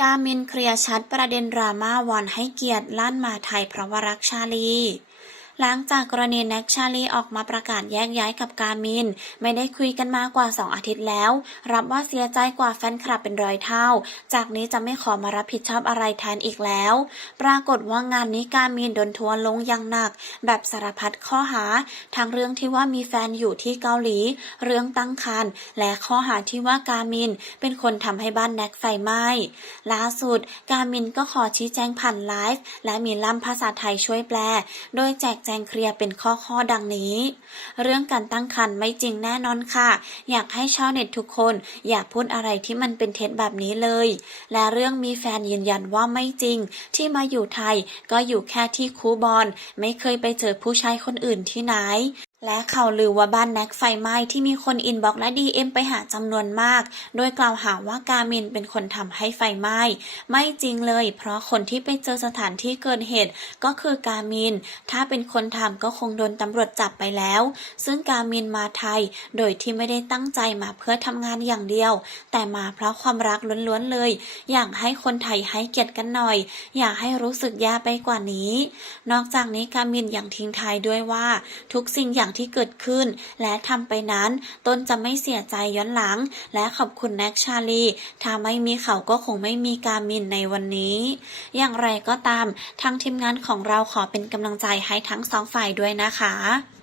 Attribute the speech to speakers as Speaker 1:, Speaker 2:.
Speaker 1: กามินเคลียร์ชัดประเด็นดราม่าวอนให้เกียรติลั่นมาไทยเพราะว่ารักชาลี หลังจากกรณีแน็กชาลีออกมาประกาศแยกย้ายกับกามิน ไม่ได้คุยกันมากว่า 2 อาทิตย์แล้ว รับว่าเสียใจกว่าแฟนคลับเป็นร้อยเท่า จากนี้จะไม่ขอมารับผิดชอบอะไรแทนอีกแล้ว ปรากฏว่างานนี้กามินโดนทัวลงอย่างหนัก แบบสารพัดข้อหาทั้งเรื่องที่ว่ามีแฟนอยู่ที่เกาหลี เรื่องตั้งครรภ์และข้อหาที่ว่ากามิน เป็นคนทำให้บ้านแน็กไฟไหม้ล่าสุด กามินก็ขอชี้แจงผ่านไลฟ์และมีล่ำภาษาไทยช่วยแปล โดยแจกแจงเคลียร์เป็นข้อๆดังนี้ เรื่องการตั้งครรภ์ไม่จริงแน่นอนค่ะ อยากให้ชาวเน็ตทุกคนอย่าพูดอะไรที่มันเป็นเท็จแบบนี้เลย และเรื่องมีแฟนยืนยันว่าไม่จริง ที่มาอยู่ไทยก็อยู่แค่ที่คูบอลไม่เคยไปเจอผู้ชายคนอื่นที่ไหน และข่าวลือว่าบ้านแน็กไฟไหม้ที่มีคนอินบ็อกและดีเอ็มไปหาจำนวนมาก โดยกล่าวหาว่ากามินเป็นคนทำให้ไฟไหม้ ไม่จริงเลย เพราะคนที่ไปเจอสถานที่เกิดเหตุก็คือกามินถ้าเป็นคนทำก็คงโดนตำรวจจับไปแล้ว ซึ่งกามินมาไทย โดยที่ไม่ได้ตั้งใจมาเพื่อทำงานอย่างเดียว แต่มาเพราะความรักล้วนๆเลย อยากให้คนไทยให้เกียรติกันหน่อย อยากให้รู้สึกแย่ไปกว่านี้ นอกจากนี้กามินยังทิ้งท้ายด้วยว่า ทุกสิ่งอย่างที่เกิดขึ้น และทำไปนั้นตนจะไม่เสียใจย้อนหลัง และขอบคุณแน็กชาลีถ้าไม่มีเขาก็คงไม่มีการมินในวันนี้ อย่างไรก็ตามทางทีมงานของเราขอเป็นกำลังใจให้ทั้งสองฝ่ายด้วยนะคะ